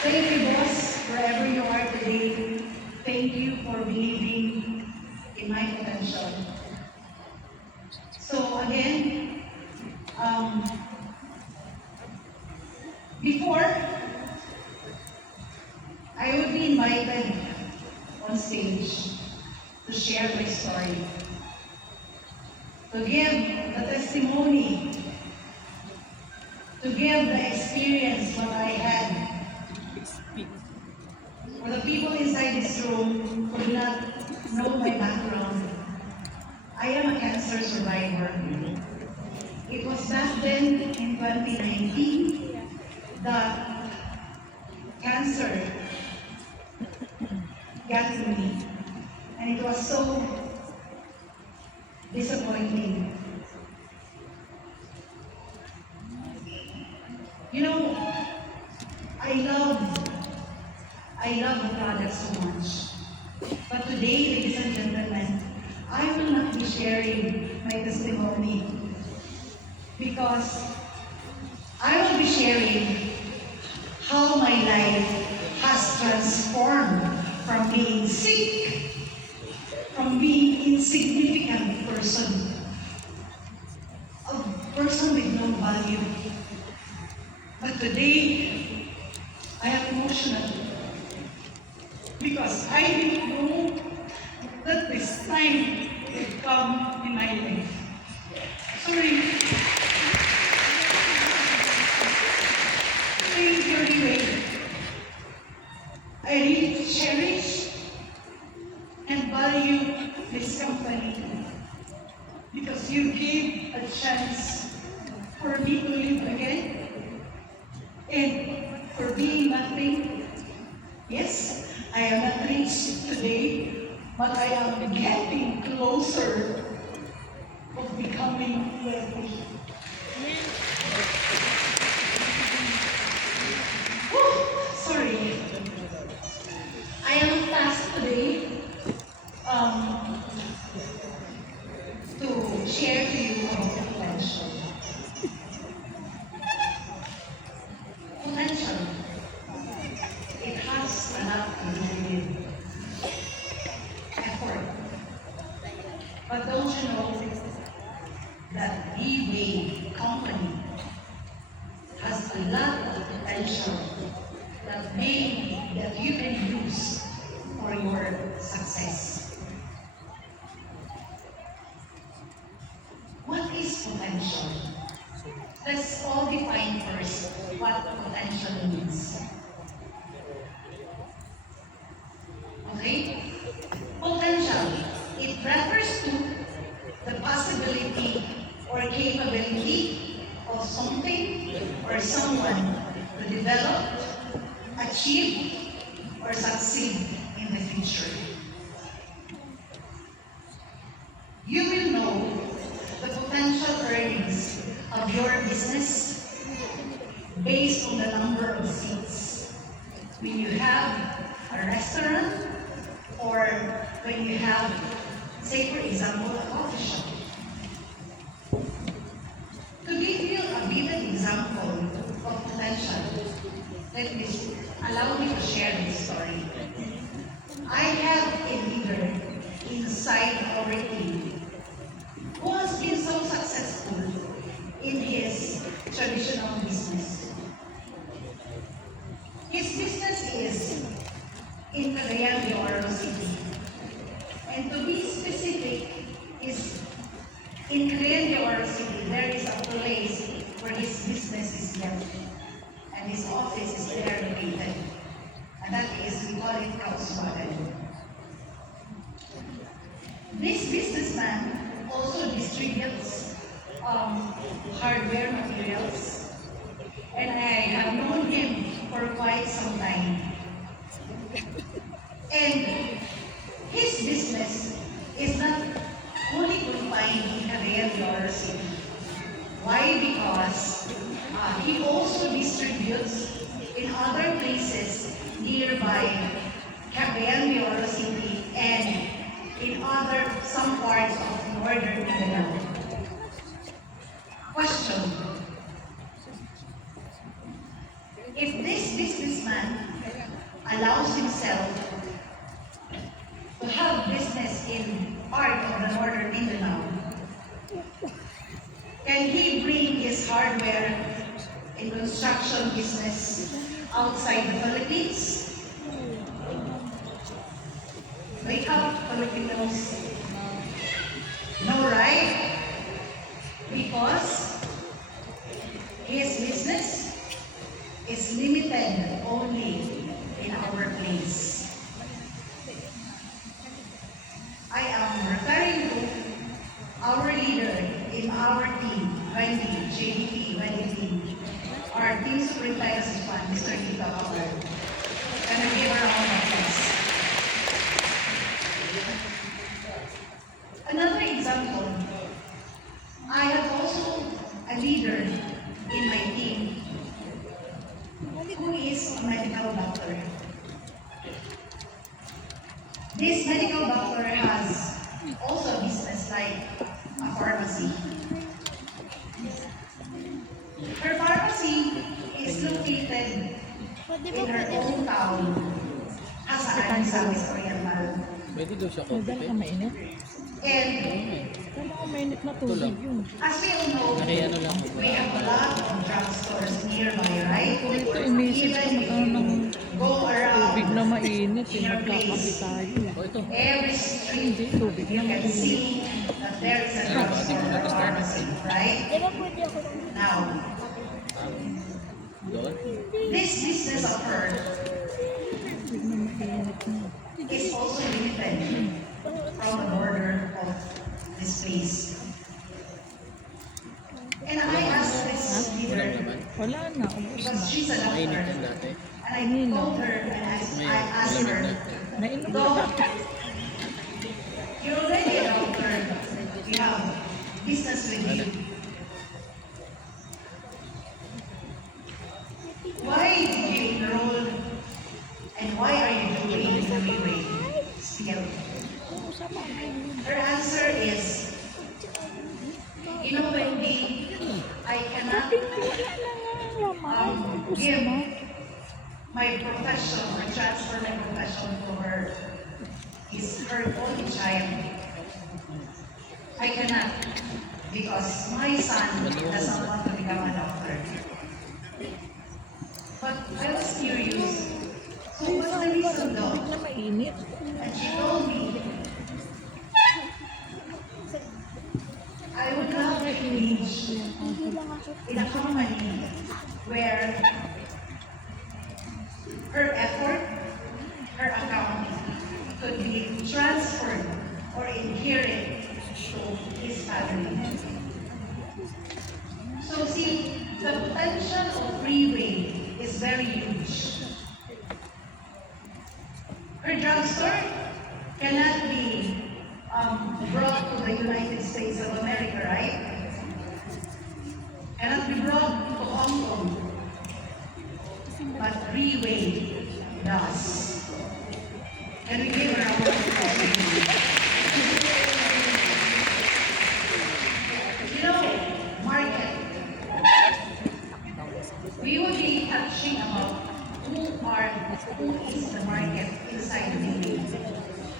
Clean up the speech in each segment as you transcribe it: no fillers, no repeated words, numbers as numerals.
Thank you, boss, wherever you are today. Thank you for believing in my potential. So again, um, before I would be invited on stage to share my story, to give the testimony, to give the experience what I had. For the people inside this room who do not know my background, I am a cancer survivor. It was back then in 2019 that cancer got to me. And it was so disappointing. You know, I love the product so much. But today, ladies and gentlemen, I will not be sharing my testimony because I will be sharing how my life has transformed from being sick, from being insignificant person, a person with no value. But today, I am emotional because I didn't know that this time would come in my life. Sorry. Thank you anyway. I really cherish and value this company because you gave a chance for me to live again and for being nothing. Yes, I am not rich today, but I am getting closer of becoming wealthy. Sorry. I am tasked today um, to share to you about potential. Potential. It has a lot to do with effort. But don't you know that eBay company has a lot of potential that you can use for your success. What is potential? Let's all define first what potential means. Okay? Potential. It refers to the possibility or capability of something or someone to develop, achieve, or succeed in the future. You will know the potential earnings of your business based on the number of seats. When you have a restaurant or when you have, say for example, a coffee shop. To give you a vivid example of potential, allow me to share this story. I have a leader inside our team who has been so successful in his traditional business. His business is in Cagayan de Oro City. And to be specific, is in Cagayan de Oro City, there is a place where his business is kept. And his office is there located. And that is, we call it Kauswagan. This businessman also distributes hardware materials. And I have known him for quite some time. And his business is not only confined in Cagayan de Oro City. Why? Because he also distributes in other places nearby Cagayan de Oro City and in some parts of northern Mindanao. Question: if this businessman allows himself to have business in part of the northern Mindanao, can he bring his hardware and construction business outside the Philippines? Wake up, Filipinos. No, right? Because his business is limited only in our place. I am referring to our leader in our team, Wendy, JDP, Wendy team, our team superintendent assistant, Mr. Tito Howard. And I give her a round of applause. Another example, I have also a leader in my team who is a medical doctor. This medical doctor has also a business like a pharmacy. Her pharmacy is located in her own town, Hasaan, South Oriental. Pwede daw siya Madal coffee. ka mainit? And Kala ko mainit na tubig yun. as we all know, Ano lang. we have a lot of drugstores nearby, right? Ito, i-message ko Even if magkano ng you go tubig na around mainit. in your Magkakabi place, tayo. O ito. every street, Hindi, tubig you na can mainit. see that there is a drugstore or pharmacy, right? Now, Doon. this business of hers Tubig na mainit na. is also limited from the border of this place. And I asked this Walang leader, naman. Wala na, ubos because na. she's a Mainit doctor, yan dati. and I told her and I asked Ngayon, her, malamig na. Nainom na. Doc, you're already a doctor, you have business with you. Why did you enroll and why are you doing the freeway still? Her answer is, you know, Wendy, I cannot give my profession or transfer my profession to her. Is her only child. I cannot because my son doesn't want to become a doctor. But I was curious. So what's the reason though? Tubig na mainit. And she told me, I would love to engage in a company where her effort, her account could be transferred or inherited to his family. So see, the potential of freeway is very huge. Her drugstore cannot be brought to the United States of America, right? Cannot be brought to Hong Kong. But freeway does. Can we give her a round of applause? You know, market. We will be touching about who is the market inside the meeting.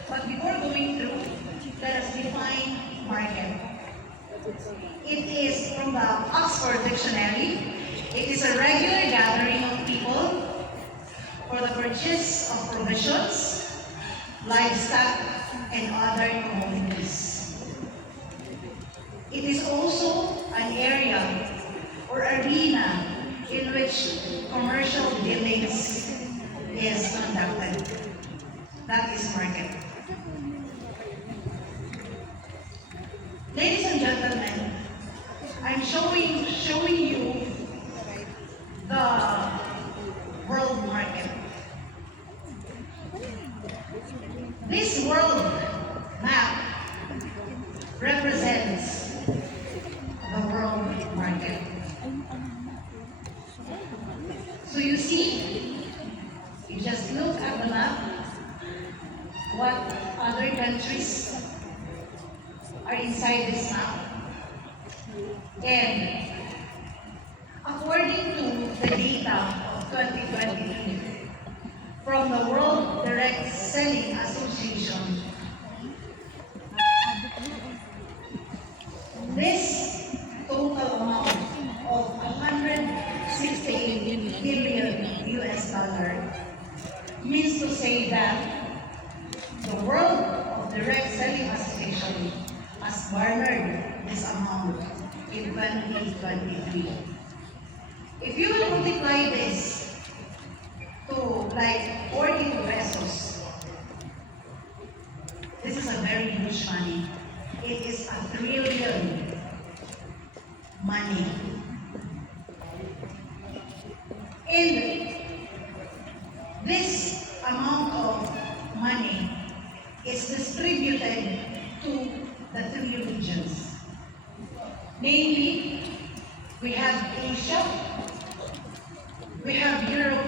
But before going through, let us define market. It is from the Oxford Dictionary. It is a regular gathering of people for the purchase of provisions, livestock, and other commodities. It is also an area or arena in which commercial dealings is conducted. That is market. Ladies and gentlemen, I'm showing you the world market. This world map represents the world market. So you see, you just look at the map, what other countries are inside this map. And according to the data of 2023, from the World Direct Selling Association, this total amount of 168 billion US dollar means to say that the World of Direct Selling Association has garnered this amount in 2023. If you will multiply this to like 42 pesos, this is a very huge money. It is a trillion money. And this amount of money is distributed to the three regions. Namely, we have Asia, we have Europe,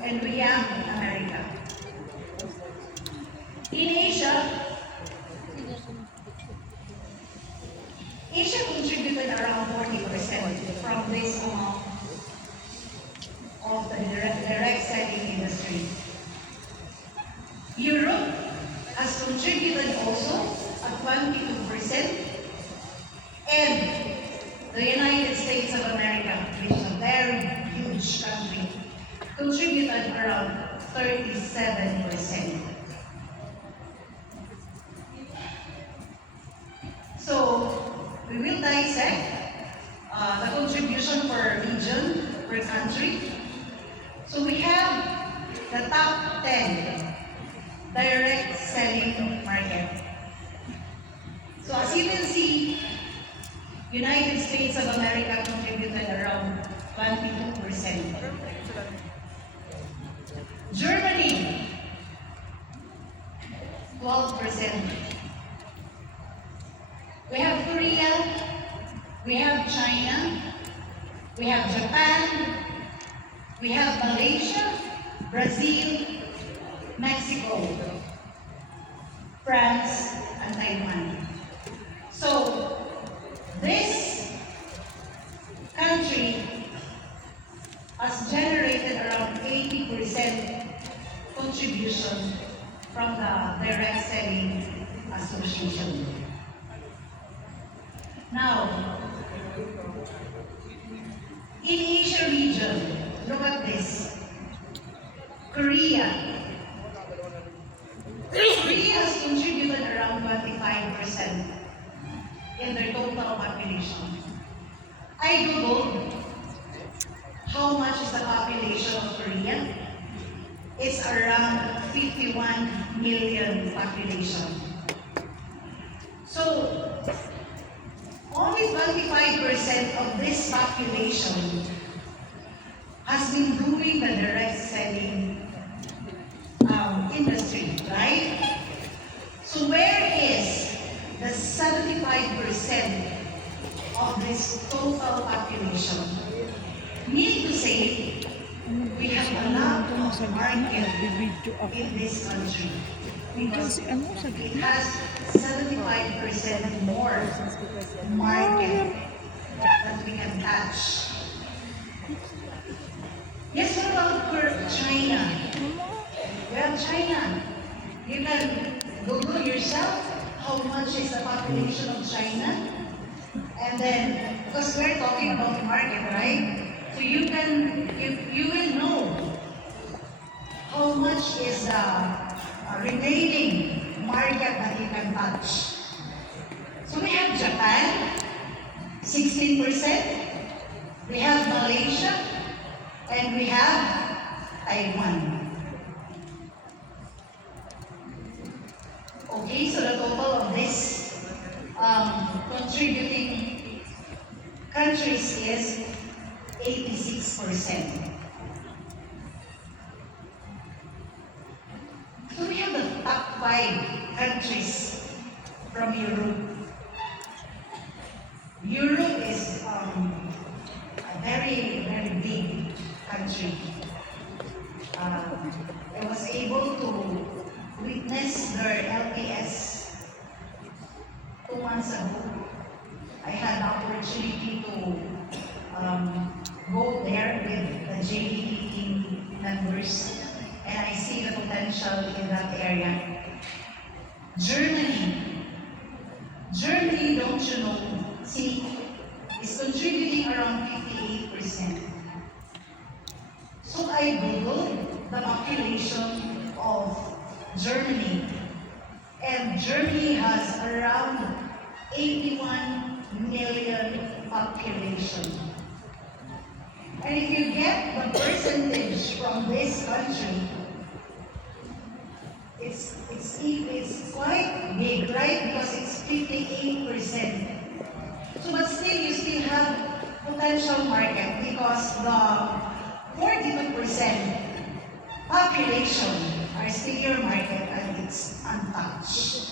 and we have America. In Asia, Asia contributed around 40% from this amount of the direct selling industry. Europe has contributed also at 22%, and the United States of America, which is a very huge country, contributed around 37%. So we will dissect the contribution per region, per country. So we have the top 10 direct selling market. So as you can see, United States of America contributed around 22%. Germany, 12%. We have Korea, we have China, we have Japan, we have Malaysia, Brazil, Mexico, France, and Taiwan. So, this country has generated around 80% contribution from the direct selling association. Now, in Asia region, look at this. Korea. Korea has contributed around 25% in their total population. I googled how much is the population of Korea. It's around 51 million population. So, only 25% of this population has been doing the direct selling industry, right? So where is the 75% of this total population? Meaning to say, we have a lot of market in this country. Because it has 75% more market that we can touch. Yes, what about China? Well, China, you can Google yourself how much is the population of China. And then, because we're talking about the market, right? So you will know how much is the remaining market that you can touch. So we have Japan, 16%. We have Malaysia, and we have Taiwan. Okay, so the total of this contributing countries is 86%. So we have the top 5 countries from Europe. Europe is a very, very big country. I was able to witness their LPS 2 months ago. I had the opportunity to go there with the JDT team members, and I see the potential in that area. Germany. Germany, don't you know, see, is contributing around 58%. So I googled the population of Germany, and Germany has around 81 million population. And if you get the percentage from this country, it's quite big, right? Because it's 58%. So, but still, you still have potential market because the 42% population are still your market and it's untouched.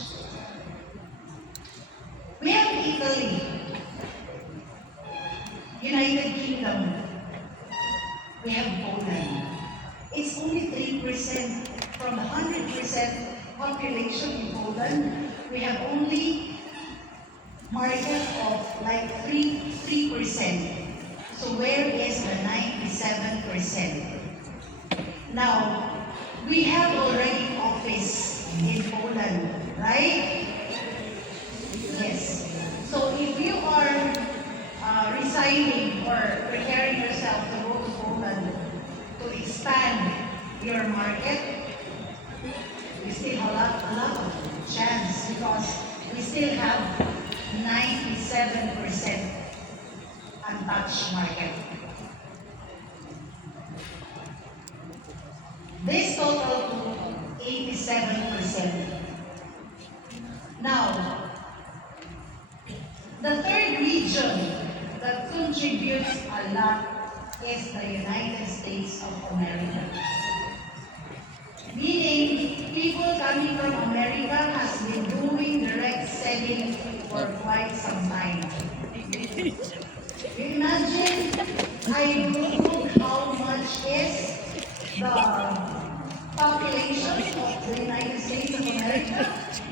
We have Italy, United Kingdom, we have Poland. It's only 3% from the 100% population in Poland. We have only market of like 3%. So where is the 97%? Now, we have already office in Poland, right? Yes. So if you are resigning or preparing yourself to go to Poland to expand your market, we still have a lot of chance because we still have 97% untouched market. This total to 87%. Now, the third region that contributes a lot is the United States of America. Meaning, people coming from America has been doing direct selling for quite some time. Imagine, I googled how much is the population of the United States of America.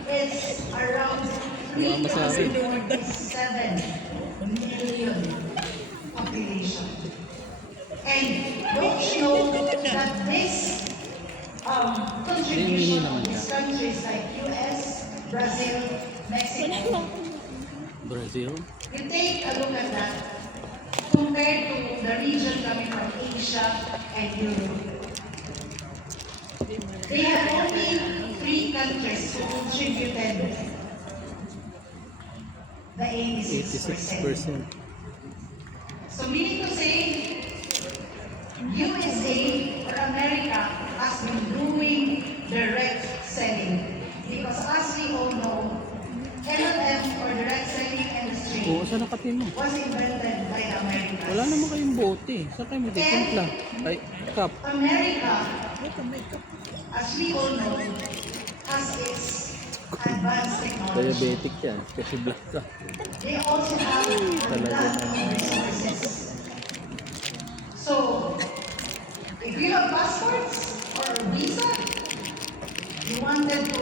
It's around 347 million population. And don't you know that this contribution of these countries like US, Brazil, Mexico, Brazil. you take a look at that compared to the region coming from Asia and Europe. They have only 3 countries who contributed the 86%. 86%. So meaning to say, USA or America has been doing direct selling. Because as we all know, M&M or direct selling industry Oo, saan nakapin mo? was invented by the Americans. Wala naman kayong bote. Saan kayo magtitimpla? Ay, cup. America, as we all know, has its advanced technology. Diabetic yan. Kasi black ka. They also have a lot of resources. So, if you have passports or visa, you wanted to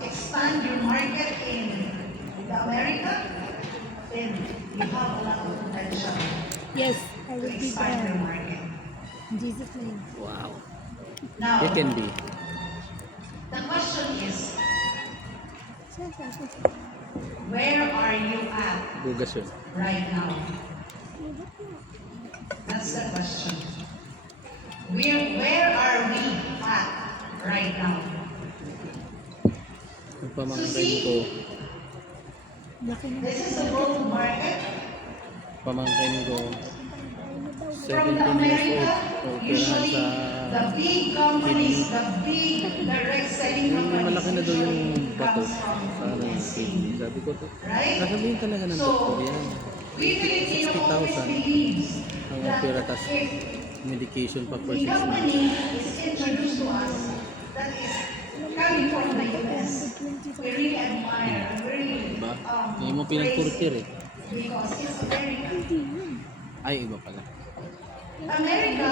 expand your market in America, then you have a lot of potential Yes, I to will be expand your there. market. In Jesus' name. Wow. Now, It can be. the question is, where are you at Bugas yun. right now? That's the question. Where are we at right now? Yung pamangkin ko, Laki na. This is the world market. pamangkin ko, From 17 the years America, old. Operahan usually sa... the big companies, the big direct selling Yung companies malaki na daw yung usually bato. comes from Parang USA. sabi ko to. Right? Sasabihin talaga ng doktor So, yan. we Filipino always 60,000 believes ang that opera tas if medication pa for the 6 months. company is introduced to us that is coming from the US, we really admire, we really Diba? Hindi mo pinag-courier eh. because it's America. Ay, iba pala. America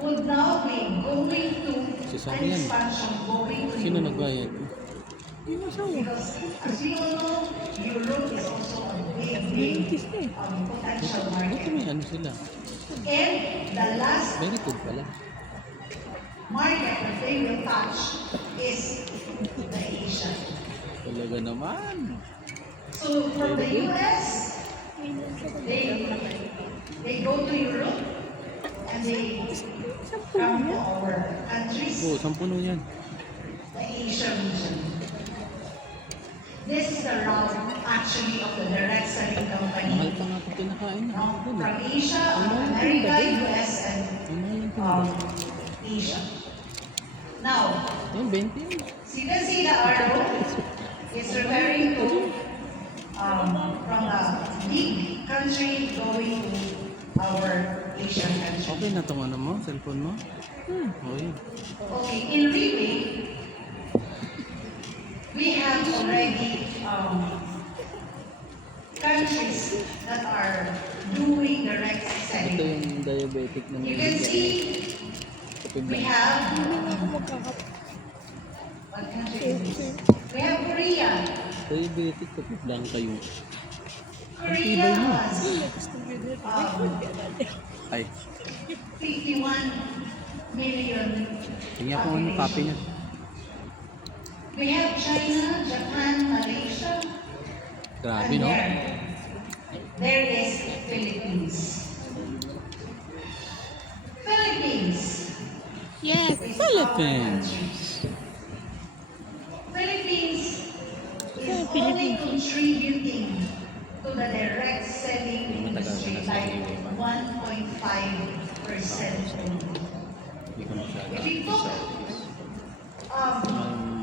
would now be going to Si an Sami yan. expansion, going to Sino Europe. nagbayad? Because as we all know, Europe is also a big potential Buti market. may ano sila. And the last Very good pala. market that they will touch is the Asia. Talaga naman. So from the US, they go to Europe and they come to our countries, Oo, 10 yan. the Asia region. This is the route actually of the direct selling Mahal company. pa nga ito kinakain na. No? From Asia, America, US, and Ang mahal yung tinda. Asia. Now, Yan, 20 yan. so you can see the arrow is referring to from a big country going to our Asian country. Okay na itong ano mo, cellphone mo? Okay. Okay, in Rebay, we have already countries that are doing direct Ito selling. yung diabetic na You can see we have what country is this? We have Korea. Diabetic, kapit lang kayo. Korea has Ay, 51 million tingnan ko ano copy niya. We have China, Japan, Malaysia, Grabe, and no? there is Philippines. Philippines Yes. is Philippines. our country. Philippines is Yeah, only Philippines. contributing to the direct selling industry by Matagal 1.5% only. Hindi ko masyado. If you took,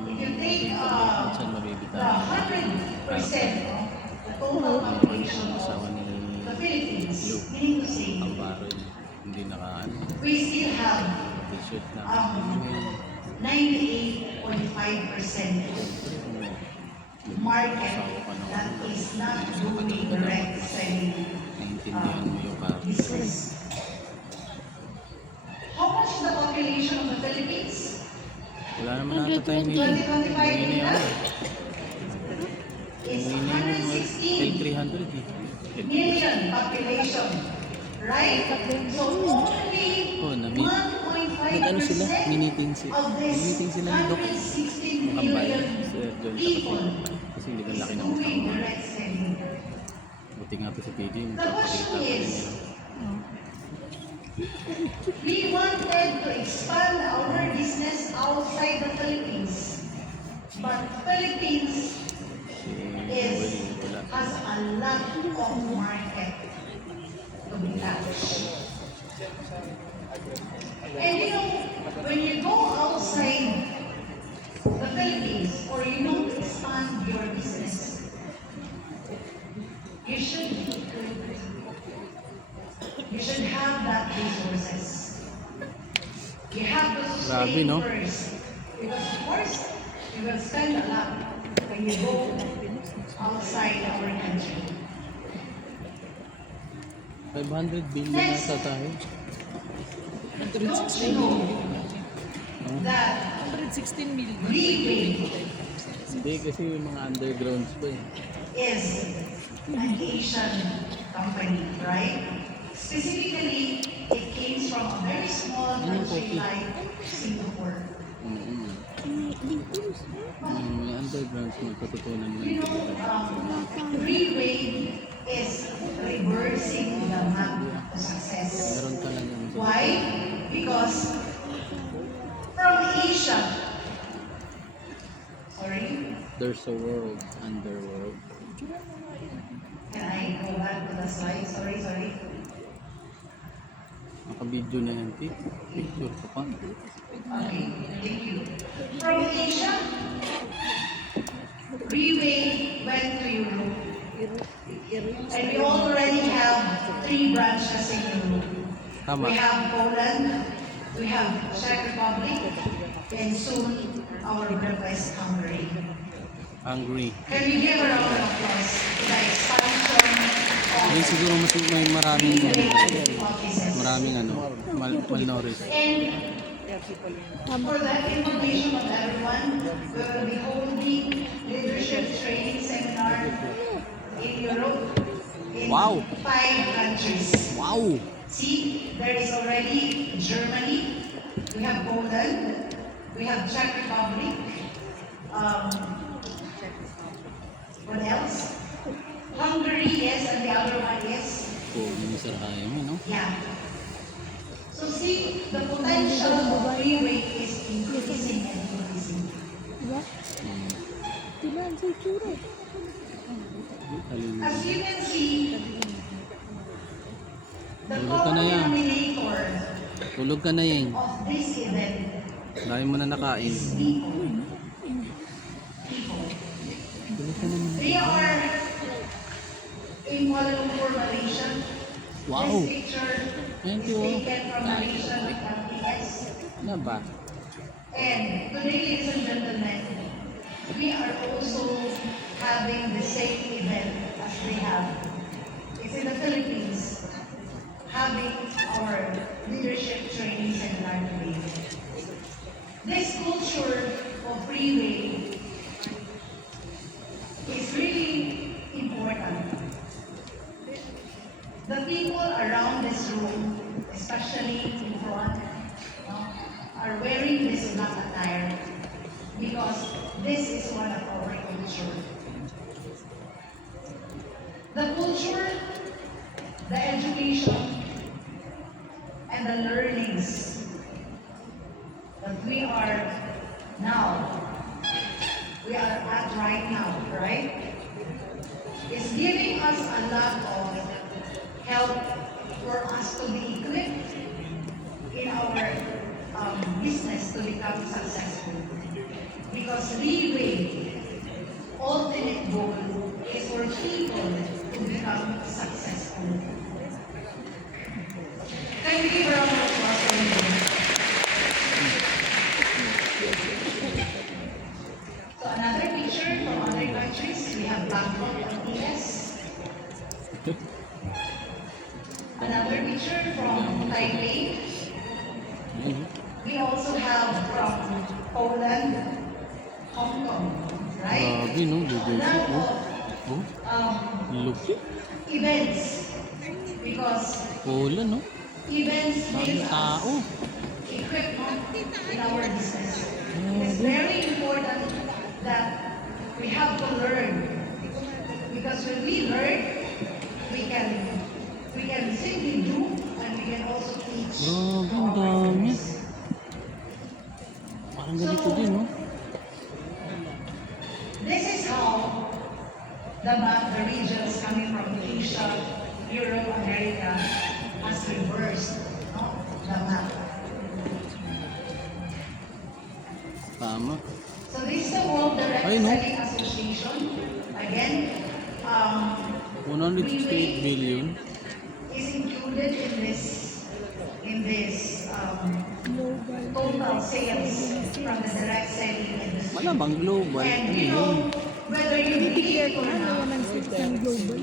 if you take Minsan the mabibitaw. 100% of the total population Asawa of ni the Philippines, meaning to say, Alvaro, hindi naka-ano. we still have T-shirt na. 98.5% market that is not doing direct selling Naiintindihan mo yung copy. business. How much is the population of the Philippines? Wala naman nata tayong meeting. 2025 Hindi na yan. It's Hindi na yung 116 L300 eh. million population, right? So only Oh, nag-ano sila? 1.5% Miniting sila. of this Miniting sila ni Doc. 116 Makambay. million Sir John people kasi hindi is laki ng doing utang mo. direct selling. Buti nga po si PJ. The Magpapakita question pa rin is, nila. we wanted to expand our business outside the Philippines, but Philippines Si is Joel, wala. has a lot of market to be touched. And you know, when you go outside the Philippines or you want to expand your business, you should have that resources. You have to Grabe, sustain no? first. Because of course, you will spend a lot when you go outside our country. 500 billion Next. nata tayo. Don't you know that 116 million. Rebay Hindi kasi yung mga undergrounds pa eh. is an Asian company, right? Specifically, it came from a very small country like Singapore. May undergrounds magkatutunan mo You yung know, Rebay is reversing the map to success. meron ka lang yung Why? Because from Asia, sorry, there's a world, underworld. can I go back to the slide? Sorry. Naka-video na yan, Tip. Picture ko pa. Okay, thank you. From Asia, Rebay went to Europe. And we already have 3 branches in Europe. Tama. We have Poland, we have Czech Republic, and soon our Budapest, Hungary. Hungry. Can we give a round of applause to the expansion Ayun of siguro mas may maraming offices? maraming malnourished. And for the information of everyone, we will be holding leadership training seminar in Europe in Wow. 5 countries. Wow! See, there is already Germany, we have Poland, we have Czech Republic, um, what else? Hungary, yes, and the other one is, Oo, yung sarayan mo, no? yeah. So see, the potential of freeway is increasing and increasing. Diba? Hmm. Diba? Ang sa itsura. Alin- As you can see, the Tulog ka na common yan. denominator Tulog ka na yun. of this event Dahil mo na nakain. is people. People. Tulog ka na naman. We are in Kuala Lumpur, Malaysia. Wow! This picture Thank is you. taken from Malaysian LTS. Ano ba? And today, ladies and gentlemen, we are also having the same event as they have. It's in the Philippines, having our leadership training seminar today. This culture of freeway is really important. The people around this room, especially in front, are wearing this black attire because this is one of our culture. The culture, the education, and the learnings that we are at right now, right? Is giving us a lot of help for us to be equipped in our business to become successful. Because really, ultimate goal is for people to become successful. Thank you very much for attending. So another picture from other countries, we have Bangkok LTS. Another picture from Taipei. We also have from Poland, Hong Kong, right? Grabe, no? A Leadership, lot no? of Oh, look. events because Pula, no? events Daming give tao. us equipment in our business. It's very important that we have to learn because when we learn, we can simply do and we can also teach. Grabe, to ang our dami. friends. Parang ganito din, no? This is how the regions coming from Asia, Europe, America has reversed the map. Tama. So this is the World Direct Ay, no? Selling Association. Again, 168 billion. is included in this total sales from the direct selling industry. Malamang global. And Ano you yun? know, whether you believe it or not, Ang sales ng global.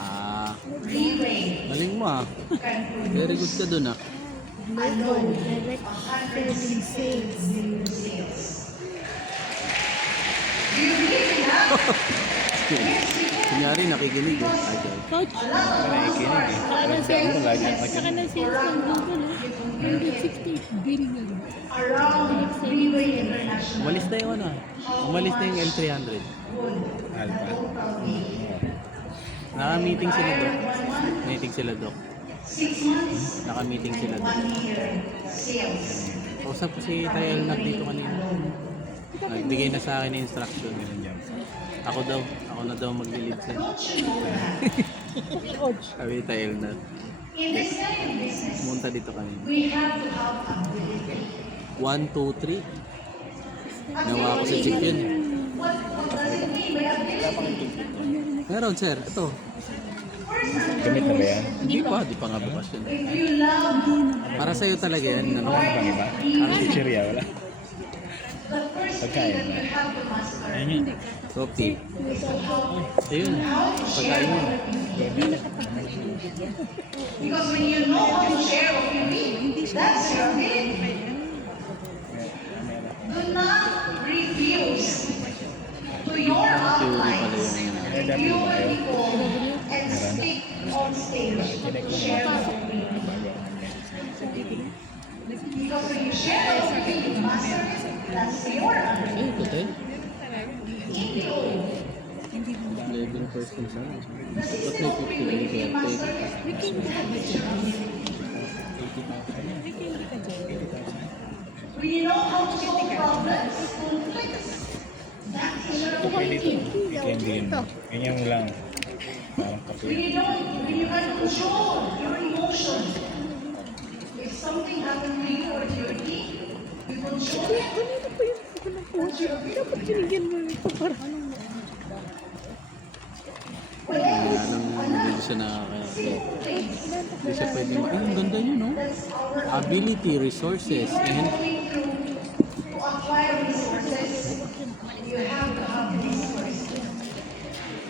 Ah, Freeway galing mo ah. can Very good produce ka dun ah. Global direct 160 sales. billion sales. Do you believe in that? Yes, you can. Kunyari nakikinig eh. Ay, sorry. Coach, A lot of those stores, a lot of sales. businesses Saka na sales ng global. 168 billion. around Freeway International Umalis na yung ano ah. Umalis na yung L300. would the total be. Naka-meeting sila doc. Entire 1 month, Meeting sila doc. 6 months, Naka-meeting sila and doc. 1 year sales. Kausap ko si Tay Elnag dito kanina. Nagbigay na sa akin ng instruction. Ako na daw maglilid sa. Don't you know that? Coach. Sabi ni Tay Elnag. In this kind of business, Pumunta dito kanina. we have to have ability. 1, 2, 3. Nawa ko sa chip yun. What does it mean by ability? Meron sir, ito. Gamit na ba yan? Hindi pa nga bukas yun. If you love Para sa'yo talaga yan. Ano? Pang iba? Ang chichirya, wala. the first thing that you have to master Sophie. is how Ayun. to share Pagkain mo. what you need. Because when you know how to share what you need, that's your ability. Do not refuse to your outlines if you will be called and speak on stage to share what you need. Because when you share the working, you master it. That's your ability. Ay, ito tayo. EPO, 11% sana. the system of freeway, if you master it, when you know how to solve problems, conflicts, that is your ability. Candy yun. Ganyan mo lang. Parang kape. When you can control your emotion, if something happened to you or to your team, you control it. Kanina pa yung ako ng puso. Dapat binigyan mo yung para Wala nang hindi siya nakakaya. Hindi siya pwede ay, ang ganda niyo, no? Ability, resources, and To acquire resources, you have to have this first.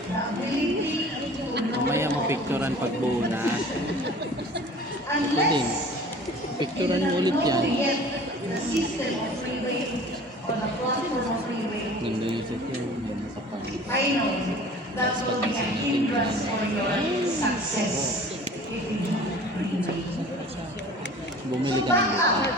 The ability to mamaya mapicturan pag buo na. Ito din. Picturan mo ulit yan. get the system of freeway or the platform of freeway. Ganda yung set yun. Yung nakapal. I know that will be a hindrance for your success if you do freeway. Bumili So ka back ng up.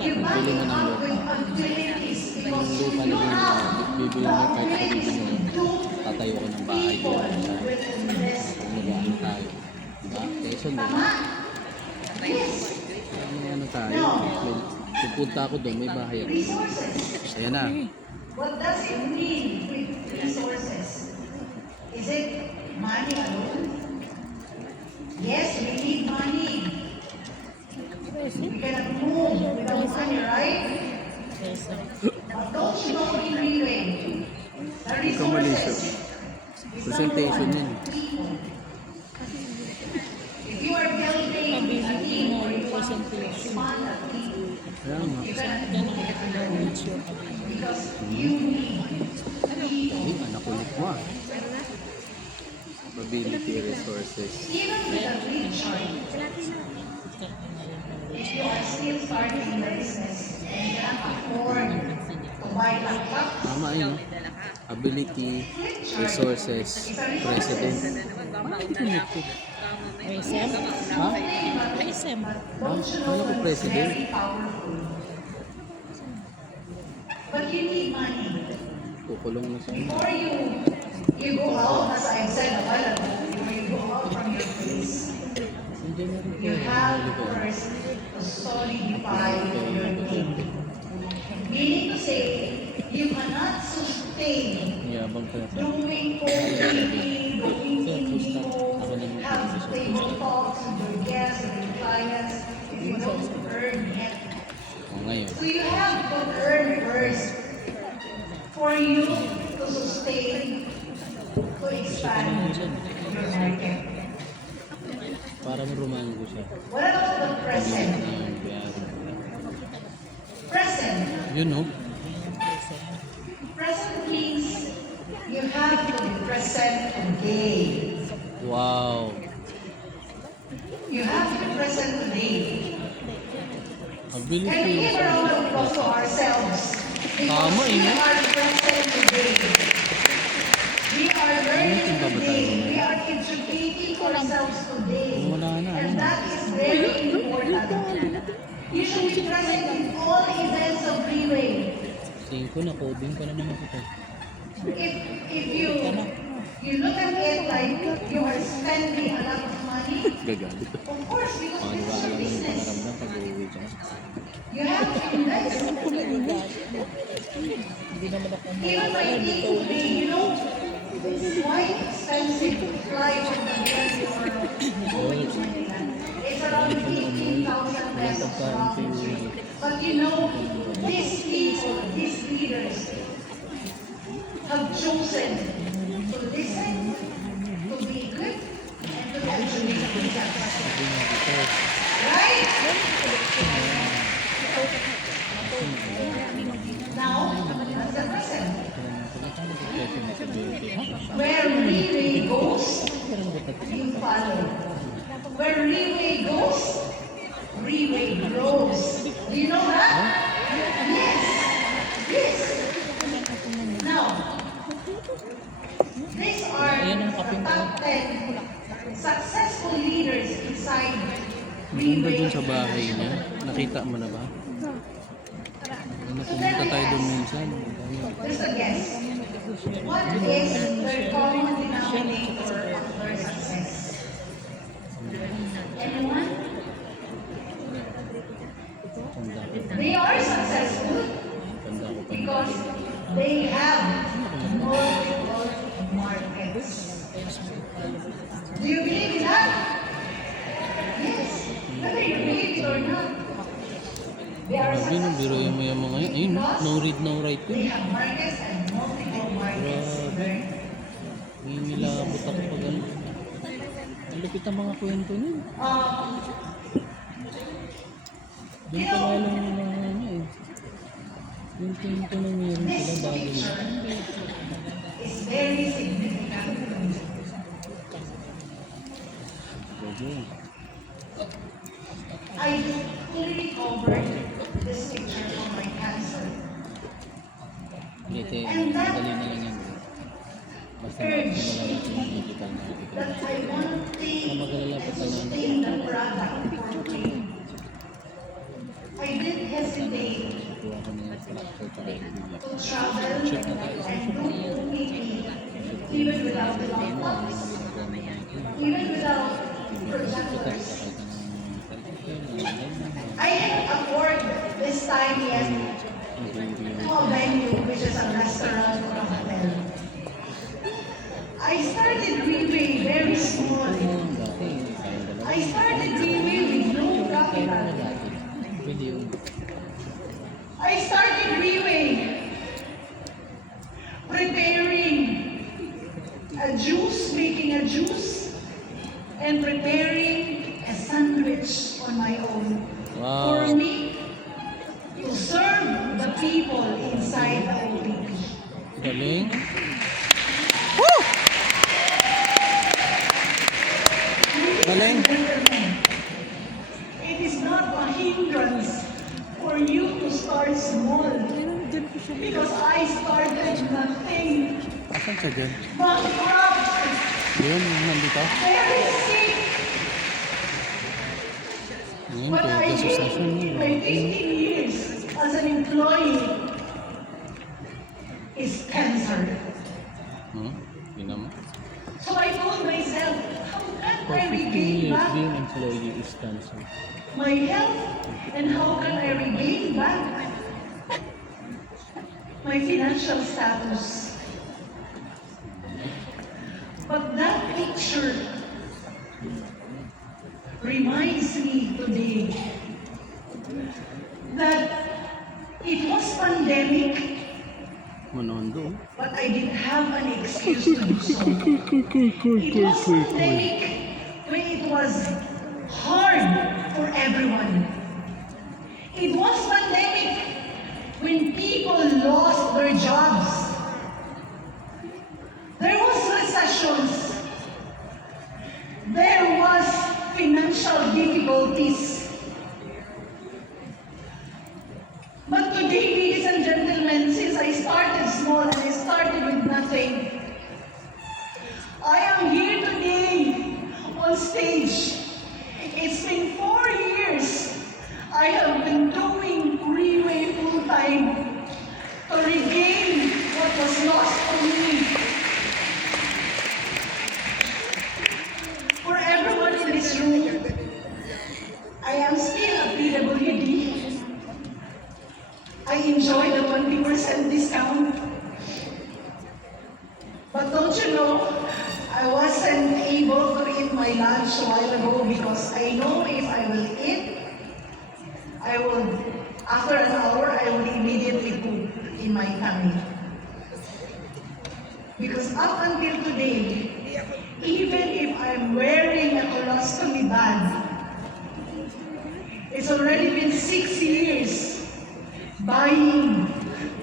You back Bili mo it ng up lupa. with abilities because Yung you lupa na have bibili the mo kahit abilities sabihin to mo. do Tatayo ko ng bahay people doon sa with invest. Magaan tayo. Diba? Quezon, diba? Tama? Yes. Ano tayo? Pupunta ako doon, may bahay ako. Resources. Ayan na. What does it mean with resources? Is it money alone? Yes, we need money. We cannot move without money, right? But don't you know in freeway, the resources is Presentation number yun. one, people. If you are building a team or you want to expand a team, Kaya nga. you cannot do it because you need Ay, anak ulit mo ah. Ability, resources. even with a big chart. If you are still starting in the business and you cannot afford to buy laptop, Tama yun. Ability, resources, president. Bakit connected? SM? Ha? SM. don't you Kala know ko it's president. very powerful? But you need money. Kukulong na siya. Before you go out, as I said a while ago, before you go out from your place, Engineering ko. you have Hindi ko. first to solidify your team. Meaning to say, you cannot sustain Yabang ka na sa doing coding, doing info, have table talks with your guests, with your clients, if you don't earn yet. o ngayon. So you have to earn first for you to sustain, to expand your market. Para marumahan ko siya. What about the present? Present. Yun no? Present means you have to be present today. Wow. You have to be present today. Can we Ability, give a round of applause to ourselves? Because Tama, we eh, no? are present today. We are learning today. We are educating ourselves today. Wala na. And that is very important. You should be present in all events of freeway. 5 na, coding ka na naman ito. If you look at it like you are spending a lot of money, Gagalit. of course, because Ano this ba is your alam mo yung business. pakaramdam pag uuwi ka? You have to invest. Even my team today, you know, it's quite expensive to fly from the US or going to Manila. It's around 15,000 pesos round trip. But you know, these people, these leaders, have chosen to listen, to be equipped, and to actually do that. Right? Now, that's the present. Where Relay goes, you follow. Where Relay goes, Relay grows. Do you know that? Yes. Yes. Now, these are the top 10 successful leaders inside Maganda Relay. dun sa bahay niya. Nakita mo na ba? Pumunta tayo doon minsan. Just a guess. What is their common denominator of their success? Anyone? They are successful Tanda ko pa. because they have multiple markets. Do you believe in that? Yes. Whether you believe it or not. They are Grabe nung biro successful yung maya mga ngayon. Ayun, no read, no write ko. they have markets and multiple markets. Grabe. Ngayon nilabot ako pag ano. Ang lupit ang mga kwento niya. Doon pa nga lang yung mga ano eh. Yung kwento na meron This sila bago na. picture is very significant to me. Grabe. I fully recovered this picture from my cancer. Hindi, And that madali na lang yan. Basta urge makikita natin yung medical na article. that I want to Magalala pa tayo. sustain the product for free. I didn't hesitate Kuha ko na yung fracture tsaka yung bibig. to travel and do OPP even without laptops, even without projectors. I didn't afford this time yet to a venue which is a restaurant or a hotel. I started really very small. I started really with no capital. I started really preparing a juice, making a juice, and preparing a sandwich on my own. For Wow. me to serve the people inside the OPP. Galing. Galing. It is not a hindrance for you to start small. Because I started nothing. Asan siya dyan? Bankrupt, Yun, nandito. very sick. Ngayon, But I kaya gasos na siya. did my 15 years as an employee is cancer. Yun naman. So I told myself, how can For I 15 regain years, back being employee is cancer. my health, and how can I regain back my financial status? But that picture reminds me today that it was pandemic, Manondo. but I didn't have an excuse to do so. It was pandemic when it was hard for everyone. It was pandemic when people lost their jobs. There was recessions. There was financial difficulties. But today, ladies and gentlemen, since I started small and I started with nothing, I am here today on stage. It's been 4 years I have been doing Freeway full time to regain what was lost to me. For everyone in this room, I am still a PWD. I enjoy the 20% discount. But don't you know, I wasn't able to eat my lunch a while ago because I know if I will eat, I will, after an hour, I will immediately poop in my tummy. Because up until today, even if I'm wearing a colostomy bag, it's already been 6 years buying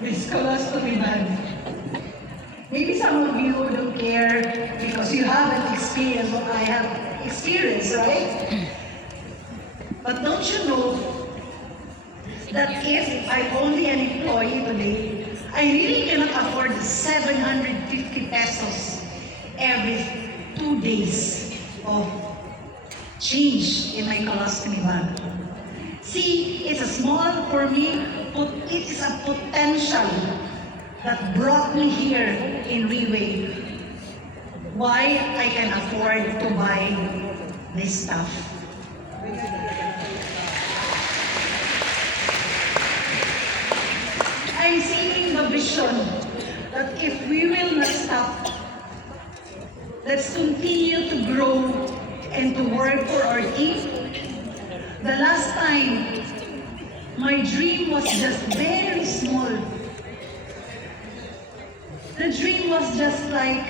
this colostomy bag. Maybe some of you don't care because you haven't experienced what I have experienced, right? But don't you know that if I'm only an employee today, I really cannot afford 750 pesos every 2 days of change in my colostomy bag. See, it's a small for me, but it is a potential that brought me here in Reway. Why I can afford to buy this stuff. I'm seeing the vision that if we will not stop, let's continue to grow and to work for our team. The last time, my dream was just very small. The dream was just like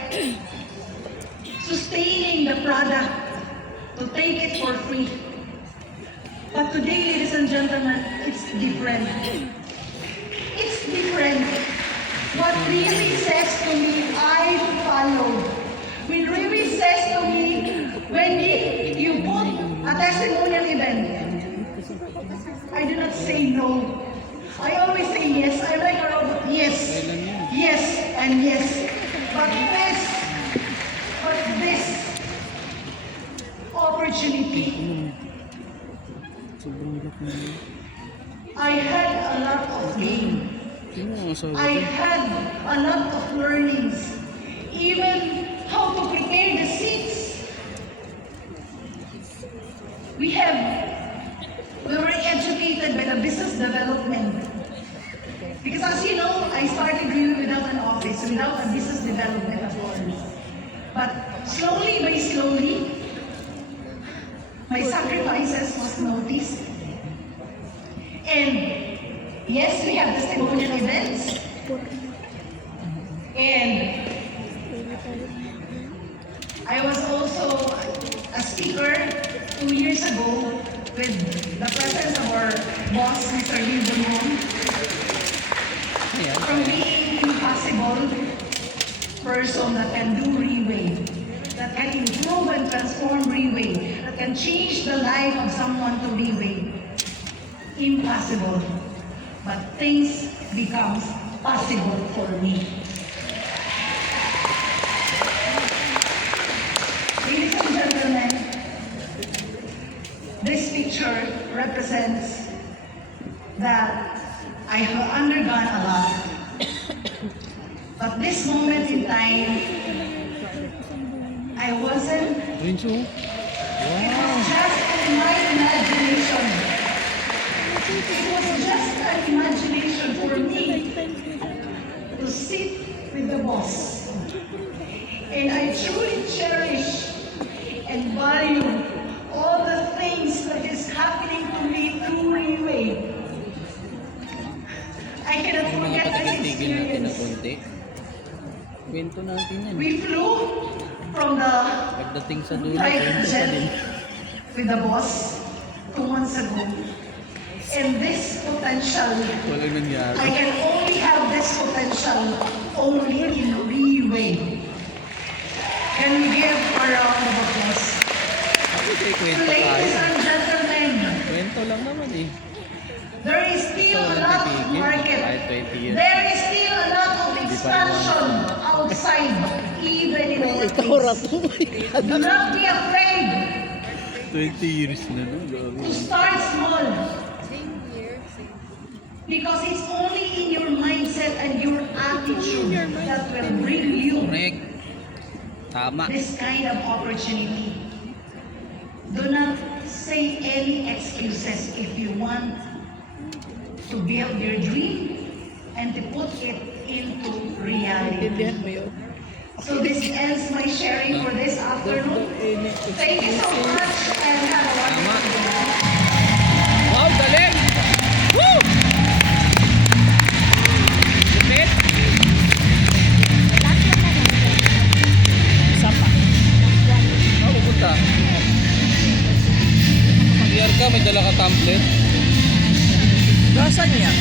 sustaining the product, to take it for free. But today, ladies and gentlemen, it's different. It's different. What really says to me, I follow. When really says to me, Wendy, you put a testimonial event, I do not say no. I always say yes. I'm like a robot. Yes, yes, and yes. But this opportunity, Sobrang hirap na yun. I had a lot of gain. Tingnan mo, sabi I ko. had a lot of learnings, even how to prepare the seats. We were educated by the business development. Because as you know, I started really without an office, without a business development at all. But slowly by slowly, my sacrifices was noticed. And yes, we have testimonial events. And I was also a speaker 2 years ago with the presence of our boss, Mr. Lee Bunhong, from being impossible person that can do Reway, that can improve and transform Reway, that can change the life of someone to Reway. Impossible. But things becomes possible for me. Ladies and gentlemen, this picture represents that I have undergone a lot. But this moment in time, I wasn't, Rinso. it was just in my imagination. It was just an imagination for me to sit with the boss. And I truly cherish and value all the things that is happening to me through Reway. I cannot Yung mga forget this patigil-tigil natin na experience. konti. Kwento natin yan. We flew from the Pagdating sa dulo, private kwento pa din. jet with the boss 2 months ago. And this potential, Walang nangyari. I can only have this potential only in Reway. Can we give a round of applause? Kasi kwento Ladies tayo. and gentlemen, Kwento lang naman eh. there is still a lot of market. Kahit 20 years. There is still a lot of expansion outside, even in our place. Do not be afraid 20 years na no? Grabe. to start small. Because it's only in your mindset and your attitude that will bring you Correct. Tama. this kind of opportunity. Do not say any excuses if you want to build your dream and to put it into reality. So this ends my sharing for this afternoon. Thank you so much and have a wonderful day. Wow, galing! Woo! Lupit! Isa pa. Saan pupunta? Mag-iar ka, may dala ka template. Nasaan niya?